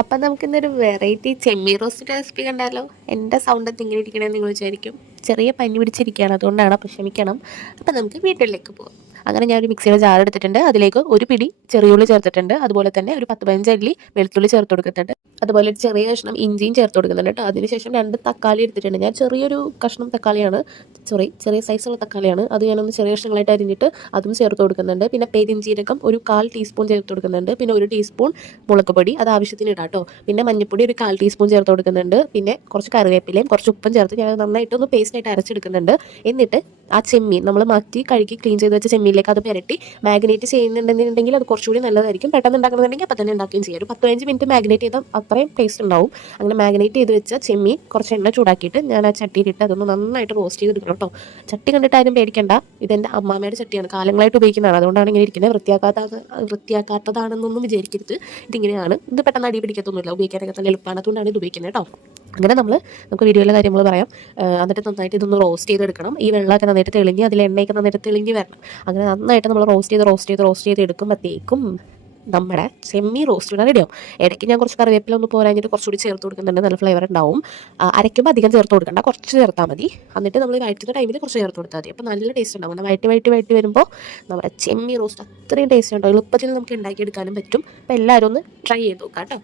അപ്പം നമുക്കിന്നൊരു വെറൈറ്റി ചെമ്മീൻ roast recipe കണ്ടാലോ? എന്റെ സൗണ്ട് ഇങ്ങനെ ഇരിക്കണമെന്ന് നിങ്ങൾ വിചാരിക്കും. ചെറിയ പനി പിടിച്ചിരിക്കുകയാണ് അതുകൊണ്ടാണ് അപ്പോൾ ക്ഷമിക്കണം. അപ്പം നമുക്ക് വീട്ടിലേക്ക് പോകാം അങ്ങനെ ഞാൻ ഒരു മിക്സിയുടെ ജാർ എടുത്തിട്ടുണ്ട്. അതിലേക്ക് ഒരു പിടി ചെറിയുള്ളി ചേർത്തിട്ടുണ്ട്. അതുപോലെ തന്നെ ഒരു പത്ത് പതിനഞ്ച് അല്ലി വെളുത്തുള്ളി ചേർത്ത് കൊടുക്കുന്നുണ്ട് അതുപോലെ ചെറിയ കഷ്ണം ഇഞ്ചിയും ചേർത്ത് കൊടുക്കുന്നുണ്ട് കേട്ടോ. അതിനുശേഷം രണ്ട് തക്കാളി എടുത്തിട്ടുണ്ട്. ഞാൻ ചെറിയൊരു കഷ്ണം തക്കാളിയാണ്. സോറി ചെറിയ സൈസുള്ള തക്കാളിയാണ്. അത് ഞാനൊന്ന് ചെറിയ കഷ്ണങ്ങളായിട്ട് അരിഞ്ഞിട്ട് അതും ചേർത്ത് കൊടുക്കുന്നുണ്ട്. പിന്നെ പെരിഞ്ചീരകം ഒരു കാൽ ടീസ്പൂൺ ചേർത്ത് കൊടുക്കുന്നുണ്ട്. പിന്നെ ഒരു ടീസ്പൂൺ മുളക് പൊടി അത് ആവശ്യത്തിന് ഇടാം കേട്ടോ. പിന്നെ മഞ്ഞൾപ്പൊടി ഒരു കാൽ ടീസ്പൂൺ ചേർത്ത് കൊടുക്കുന്നുണ്ട്. പിന്നെ കുറച്ച് കറിവേപ്പിലയും കുറച്ച് ഉപ്പും ചേർത്ത് ഞാൻ നന്നായിട്ടൊന്ന് പേസ്റ്റായിട്ട് അരച്ചെടുക്കുന്നുണ്ട്. എന്നിട്ട് ആ ചെമ്മീൻ നമ്മൾ മാറ്റി കഴുകി ക്ലീൻ ചെയ്ത് വെച്ച ചെമ്മീനിലേക്ക് അത് പുരട്ടി മാഗ്നേറ്റ് ചെയ്യുന്നുണ്ടെന്നുണ്ടെങ്കിൽ അത് കുറച്ചുകൂടി നല്ലതായിരിക്കും. പെട്ടെന്ന് ഉണ്ടാക്കുന്നുണ്ടെങ്കിൽ അപ്പം തന്നെ ഉണ്ടാക്കുകയും ചെയ്യാം. ഒരു പത്ത് പതിനഞ്ച് മിനിറ്റ് മാഗ്നേറ്റ് ചെയ്താൽ അത്രയും ടേസ്റ്റ് ഉണ്ടാവും. അങ്ങനെ മാഗ്നേറ്റ് ചെയ്ത് വെച്ച ചെമ്മീൻ കുറച്ച് എണ്ണ ചൂടാക്കിയിട്ട് ഞാൻ ആ ചട്ടിയിലിട്ട് അതൊന്ന് നന്നായിട്ട് റോസ്റ്റ് ചെയ്തെടുക്കണം കേട്ടോ. ചട്ടി കണ്ടിട്ട് ആരും പേടിക്കണ്ട. ഇതെന്റെ അമ്മാമ്മയുടെ ചട്ടിയാണ്. കാലങ്ങളായിട്ട് ഉപയോഗിക്കുന്നതാണ്. അതുകൊണ്ടാണ് ഇങ്ങനെ ഇരിക്കുന്നത്. വൃത്തിയാക്കാത്ത വൃത്തിയാക്കാത്തതാണെന്നൊന്നും വിചാരിക്കരുത്. ഇതിങ്ങനെയാണ്. ഇത് പെട്ടെന്ന് അടി പിടിക്കത്തൊന്നുമില്ല. ഉപയോഗിക്കാനൊക്കെ നല്ല എളുപ്പമാണ്. അതുകൊണ്ടാണ് ഇത് ഉപയോഗിക്കുന്നത് കേട്ടോ. അങ്ങനെ നമ്മൾ നമുക്ക് വീഡിയോയിലെ കാര്യങ്ങൾ പറയാം. എന്നിട്ട് നന്നായിട്ട് ഇതൊന്ന് റോസ്റ്റ് ചെയ്തെടുക്കണം. ഈ വെള്ളമൊക്കെ നന്നായിട്ട് തെളിഞ്ഞ് അതിൽ എണ്ണയൊക്കെ നന്നായിട്ട് തെളിഞ്ഞ് വരണം. അങ്ങനെ നന്നായിട്ട് നമ്മൾ റോസ്റ്റ് ചെയ്ത് റോസ്റ്റ് ചെയ്ത് റോസ്റ്റ് ചെയ്ത് എടുക്കുമ്പോഴത്തേക്കും നമ്മുടെ സെമ്മി റോസ്റ്റ് ഇവിടെ റെഡിയാവും ഇടയ്ക്ക് ഞാൻ കുറച്ച് കറിവേപ്പില ഒന്ന് പോരാഞ്ഞിട്ട് കുറച്ചുകൂടി ചേർത്ത് കൊടുക്കുന്നുണ്ട്. നല്ല ഫ്ലേവർ ഉണ്ടാവും. അരയ്ക്കുമ്പോൾ അധികം ചേർത്ത് കൊടുക്കണ്ട. കുറച്ച് ചേർത്താൽ മതി. എന്നിട്ട് നമ്മൾ വഴറ്റുന്ന ടൈമിൽ കുറച്ച് ചേർത്ത് കൊടുത്താൽ മതി. അപ്പോൾ നല്ല ടേസ്റ്റ് ഉണ്ടാവും. നമ്മൾ വഴറ്റി വഴറ്റി വഴറ്റി വരുമ്പോൾ നമ്മുടെ ചെമ്മി റോസ്റ്റ് അത്രയും ടേസ്റ്റ് ഉണ്ടാവും എളുപ്പത്തിൽ നമുക്ക് ഉണ്ടാക്കിയെടുക്കാനും പറ്റും. അപ്പോൾ എല്ലാവരും ഒന്ന് ട്രൈ ചെയ്ത് നോക്കാം കേട്ടോ